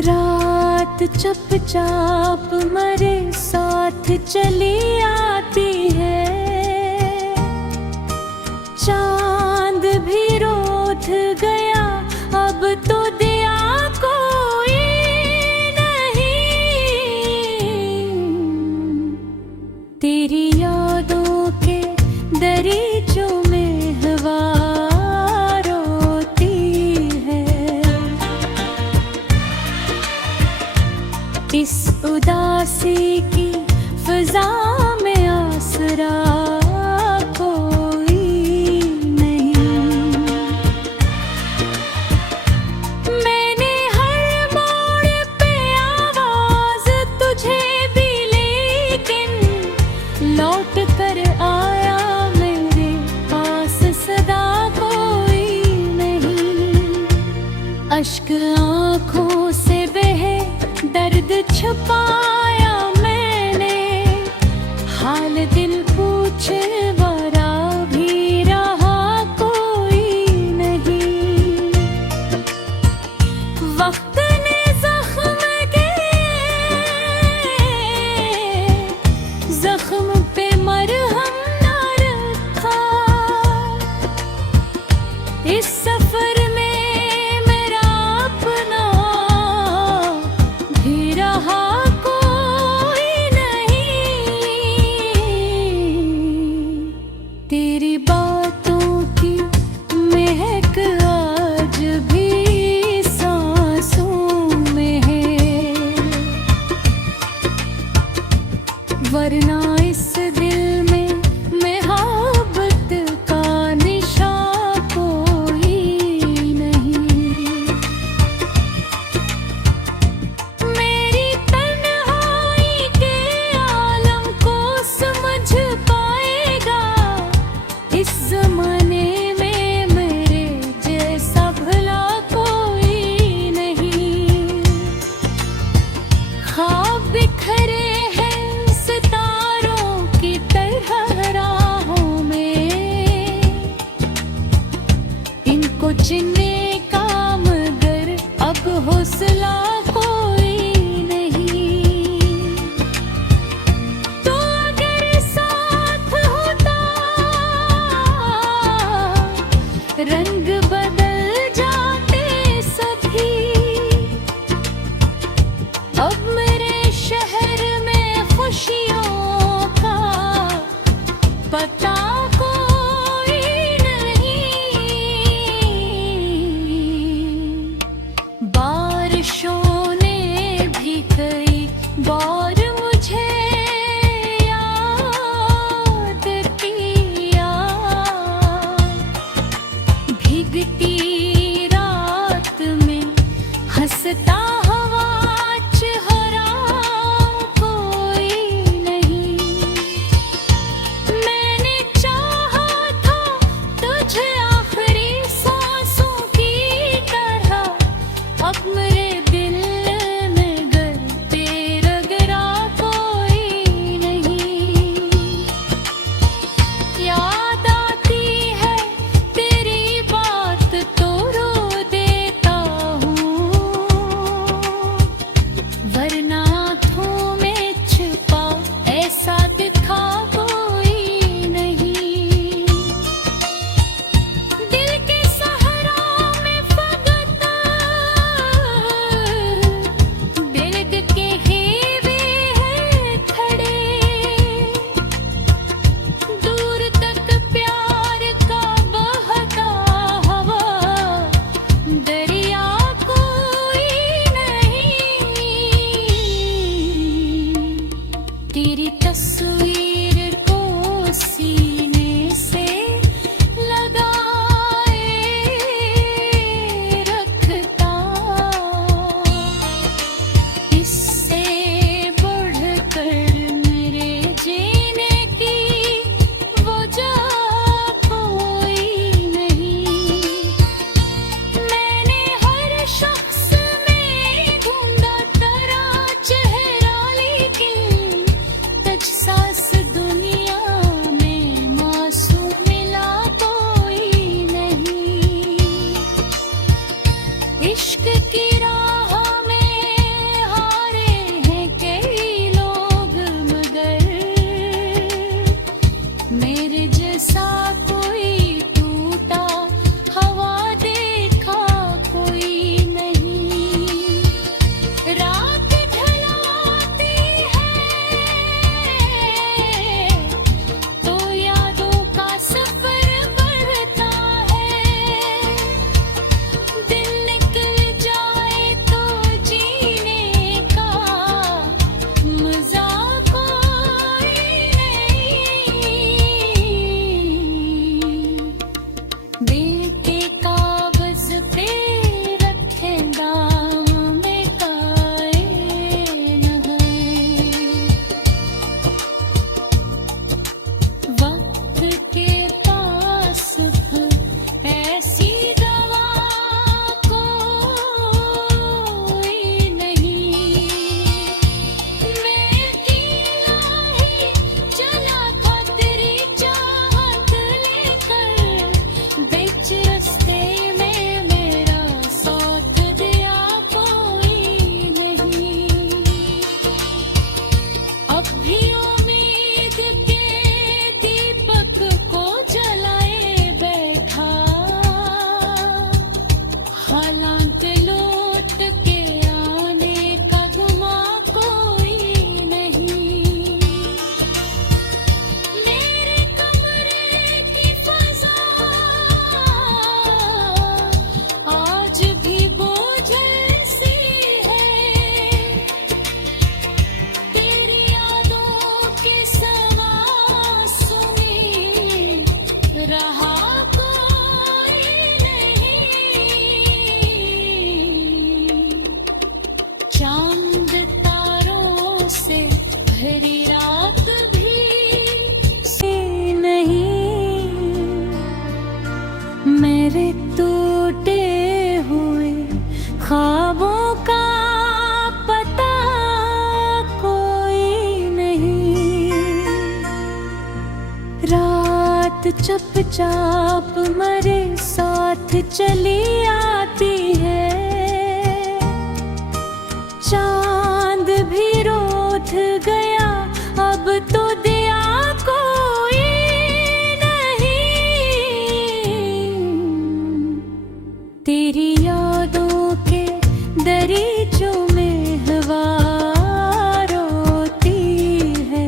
रात चुपचाप मरे साथ चली आती है, चांद भी रोध गया अब तो दिया कोई नहीं। तेरी यादों के दरीचों में हवा रोती है, इस उदासी की फिजा में आसरा कोई नहीं। मैंने हर मोड़ पे आवाज तुझे दी, लेकिन लौट कर आया मेरे पास सदा कोई नहीं। अश्क आँखों से बहे दर्द छुपाया मैंने, हाल दिल पूछे वाला भी रहा कोई नहीं। वक्त ने जख्म के जख्म पे मरहम ना रखा, इस सफर में मेरा अपना भी रहा कोई नहीं। तेरी बातों की महक आज भी सांसों में है, वरना इस दिल में मोहब्बत का निशा कोई नहीं। मेरी तन्हाई के आलम को समझ पाएगा, इस जमाने में मेरे जैसा भला कोई नहीं। ख्वाब बिखरे हैं सितारों की तरह राहों में, इनको चिनने का मगर अब हौसला कोई नहीं। तो अगर साथ होता रंग बदल जाते सभी, अब मेरे शहर में खुशियों का पता कोई नहीं। बारिशों ने भी कई बार मुझे याद किया, भीगती रात में हंसता हवा चेहरा कोई नहीं। मैंने चाहा था तुझे आखिरी सांसों की तरह, अब मेरे दिल में गर तेरा गिरा कोई नहीं। याद आती है तेरी बात तो रो देता हूँ, चुपचाप मरे साथ चली आती है। चांद भी रोध गया अब तो दिया कोई नहीं। तेरी यादों के दरीचों में हवा रोती है।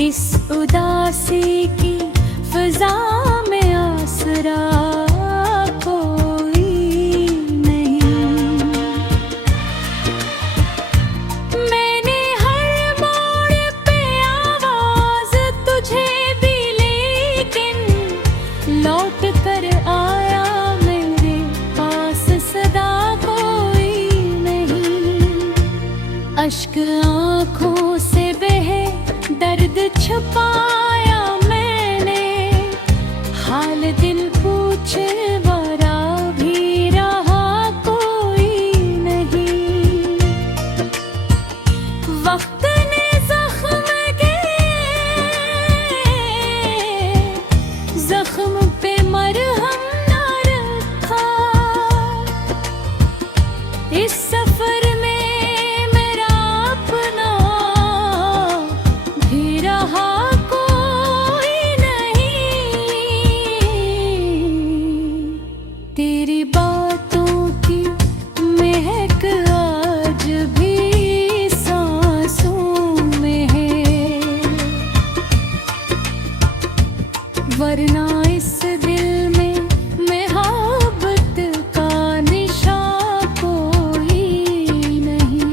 इस उदासी की फिजा में आसरा कोई नहीं। मैंने हर मोड़ पे आवाज तुझे दी लेकिन लौट कर आया मेरे पास सदा कोई नहीं। अश्क आँखों से बहे दर्द छुपाया मैंने, हाल दिल पूछे वाला भी रहा कोई नहीं। वक्त ने जख्म के जख्म पे मरहम न रखा। इस सफर में मेरा अपना भी रहा कोई नहीं। तेरी बातों की महक आज भी सांसों में है, वरना इस दिल में मोहब्बत का निशा कोई नहीं।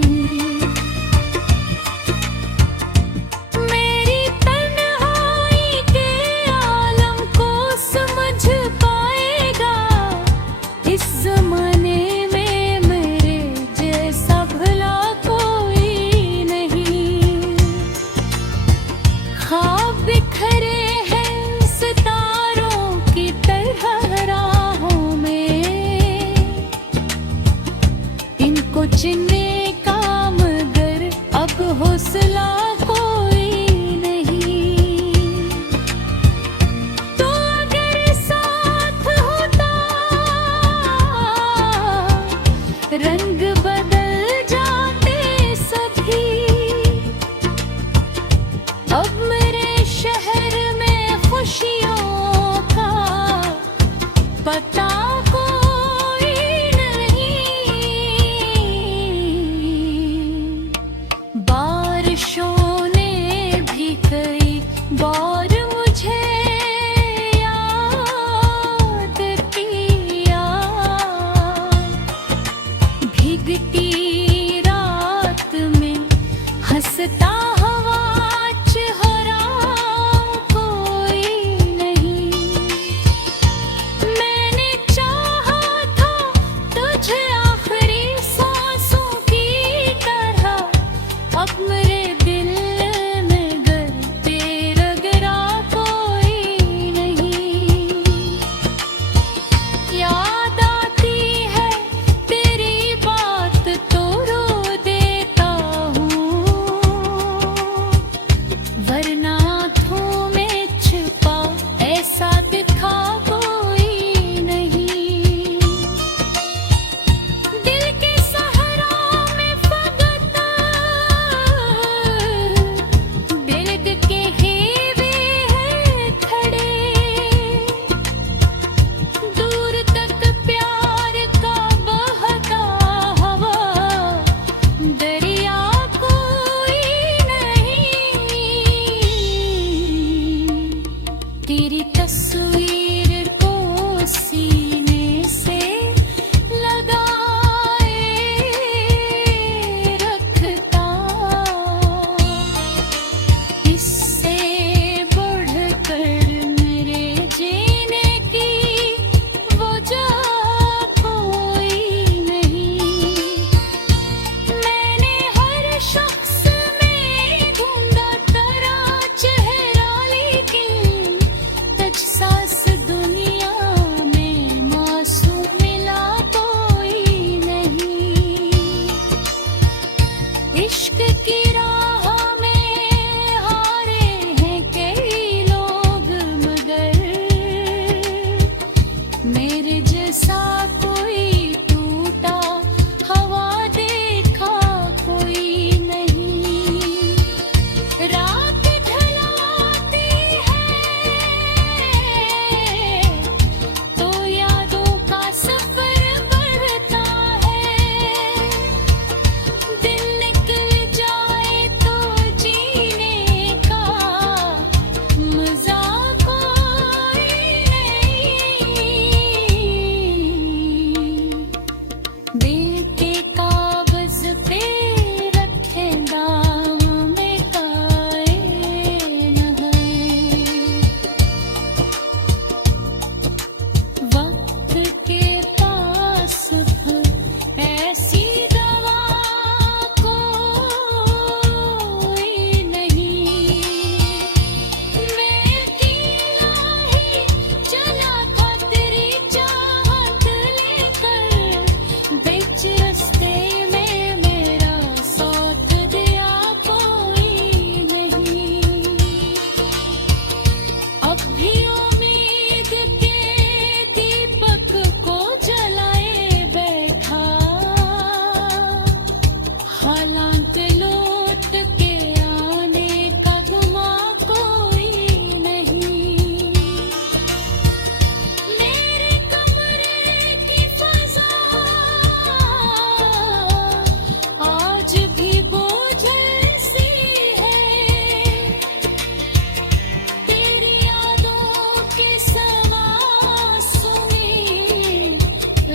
मेरी तन्हाई के आलम को समझ पाएगा इस जमाने में मेरे जैसा भला कोई नहीं। ख्वाब बिखरे हैं सितारों की तरह राहों में, इनको चिनने का मगर अब हौसला कोई नहीं। तो अगर साथ होता रंग बदल जाते सभी। अब मेरे शहर में खुशियों का पता कोई नहीं।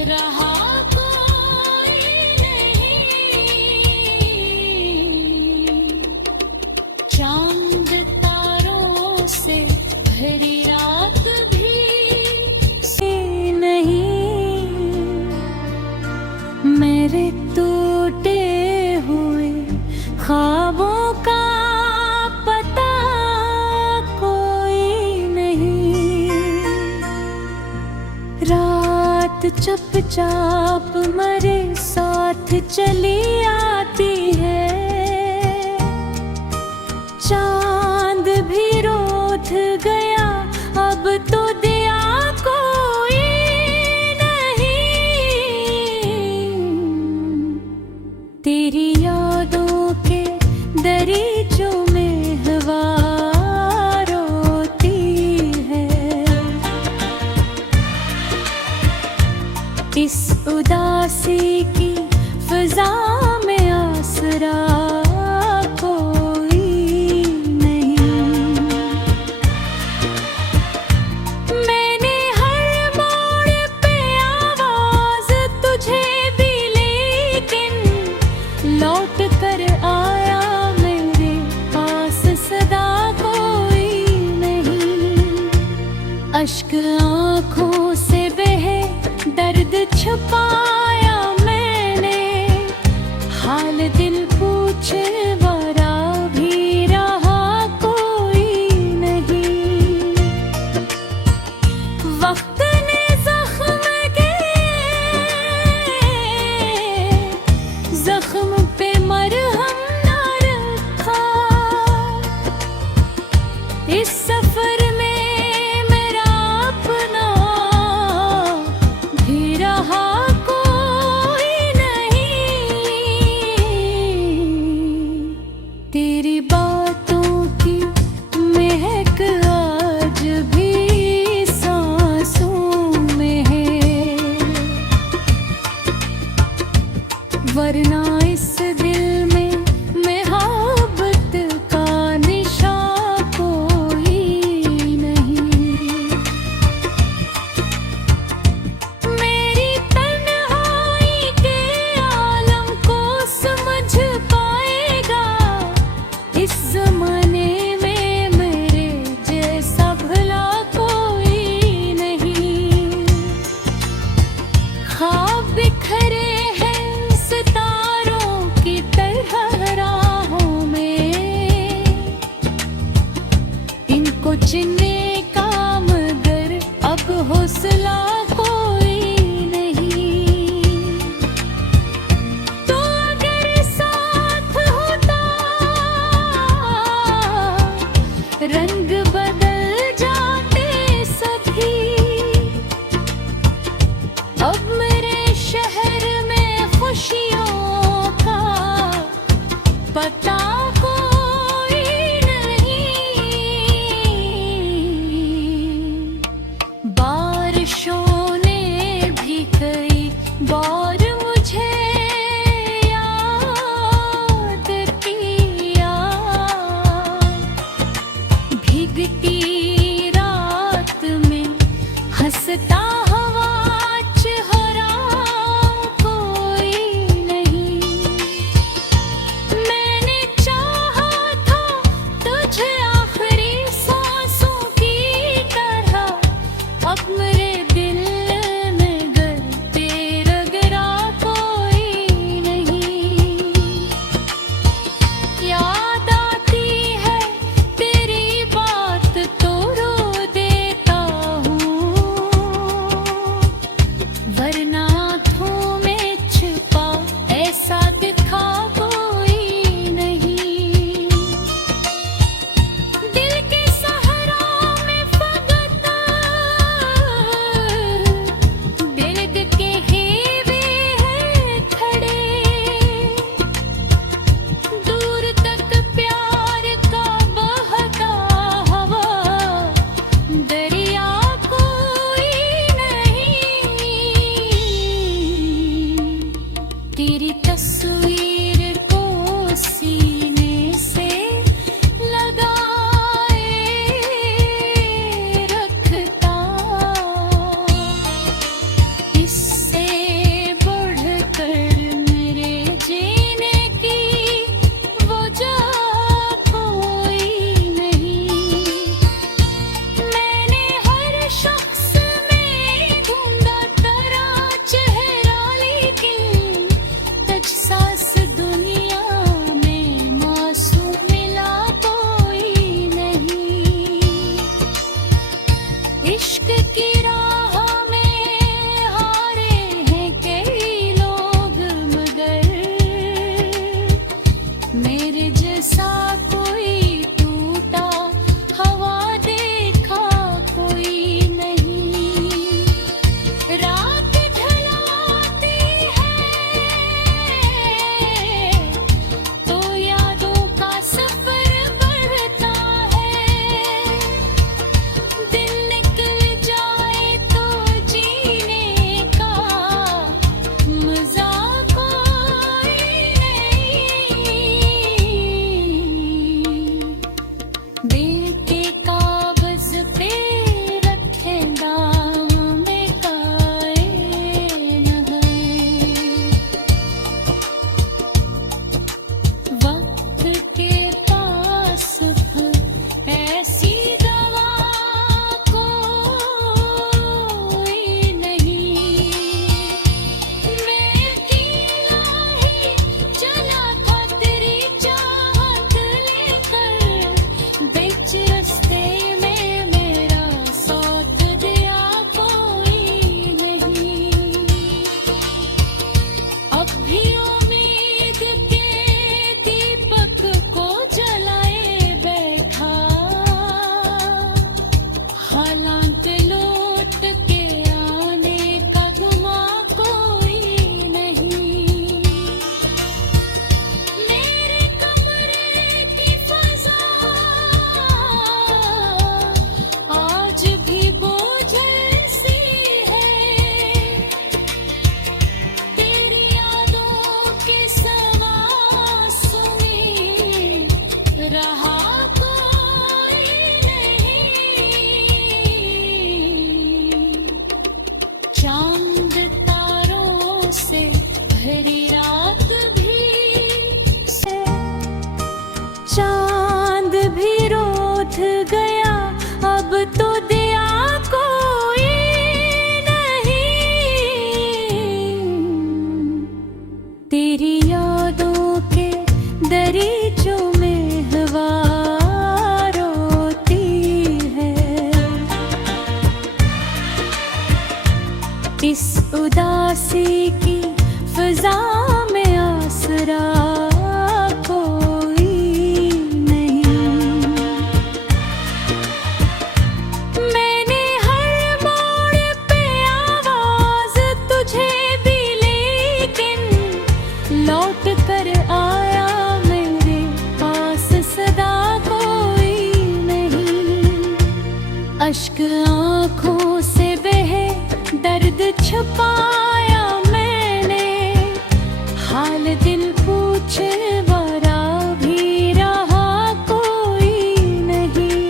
रहा कोई नहीं। चांद तारों से भरी रात भी से नहीं। मेरे टूटे हुए ख्वाबों का पता कोई नहीं। रात चुपचाप मरे साथ चली आती है। चांद भी रोध गया अब तो दिया कोई नहीं। तेरी यादों के दरीचों में हवा रोती है। इस उदासी की फिजा में आसरा कोई नहीं। मैंने हर मोड़ पे आवाज तुझे दी, लेकिन लौट कर आया मेरे पास सदा कोई नहीं। अश्क आँखों से बहे दर्द छुपाया मैंने। हाल दिल पूछे वाला भी रहा कोई नहीं। वक्त ने जख्म के जख्म पे मरहम ना रखा। इस सफर में मेरा अपना भी रहा कोई नहीं। तेरी बातों की महक आज भी सांसों में है। वरना इस दिल में मोहब्बत का निशा कोई नहीं। मेरी तन्हाई के आलम को समझ पाएगा इस जमाने में मेरे जैसा भला कोई नहीं। ख्वाब बिखरे हैं सितारों की तरह राहों में। इनको चिनने का मगर अब हौसला कोई नहीं। तो अगर साथ होता रंग बदल जाते सभी। अब मेरे शहर में खुशियों का पता कोई नहीं। बारिशों ने भी कई बार मुझे याद किया। भीगती रात में हंसता हवा चेहरा कोई नहीं। मैंने चाहा था तुझे आखिरी सांसों की तरह। अब मेरे दिल में घर पे रगड़ा सुनहरी रात भी से चांद भी रोध गया, अब तो दिया कोई नहीं। तेरी यादों के दरीचों में हवा रोती है, इस उदासी की फिजा में आसरा कोई नहीं। मैंने हर मोड़ पे आवाज तुझे दी, लेकिन लौट कर आया मेरे पास सदा कोई नहीं। अश्क आँखों से बहे, दर्द छुपाया मैंने, हाल दिल पूछे वाला भी रहा कोई नहीं।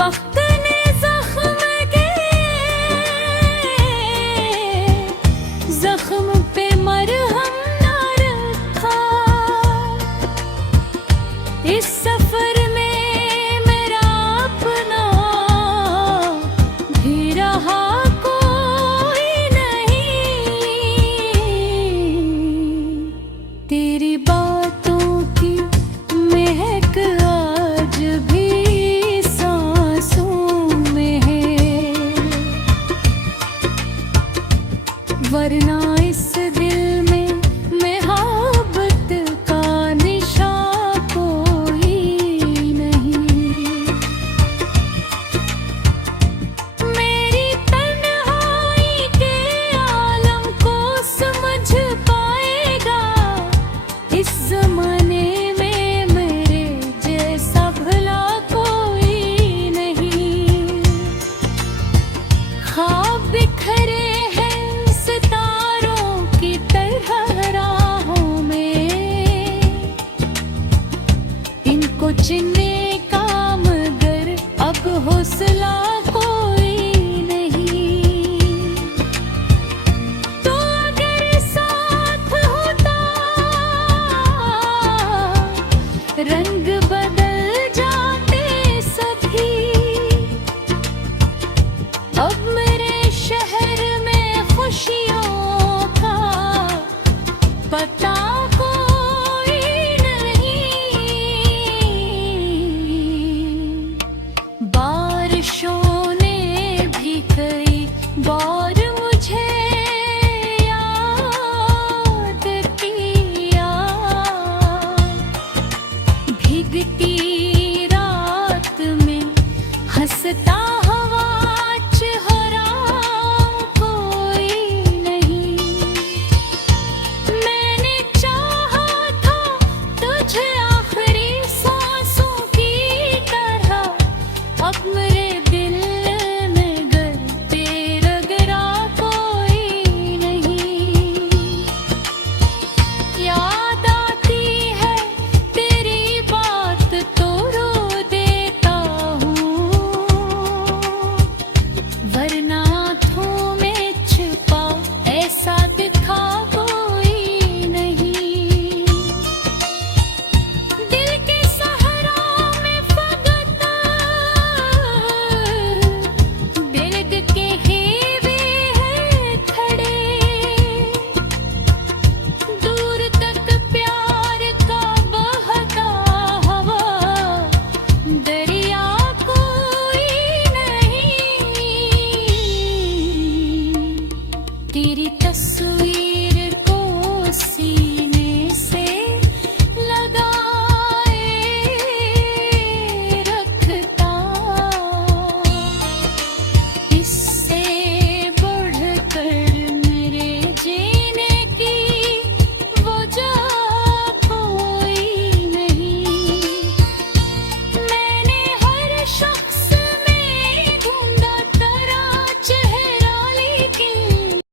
वक्त ने जख्म पे मरहम ना रखा, इस सफर में मेरा अपना भी रहा कोई नहीं। तेरी बातों की महक आज भी सांसों में है, वरना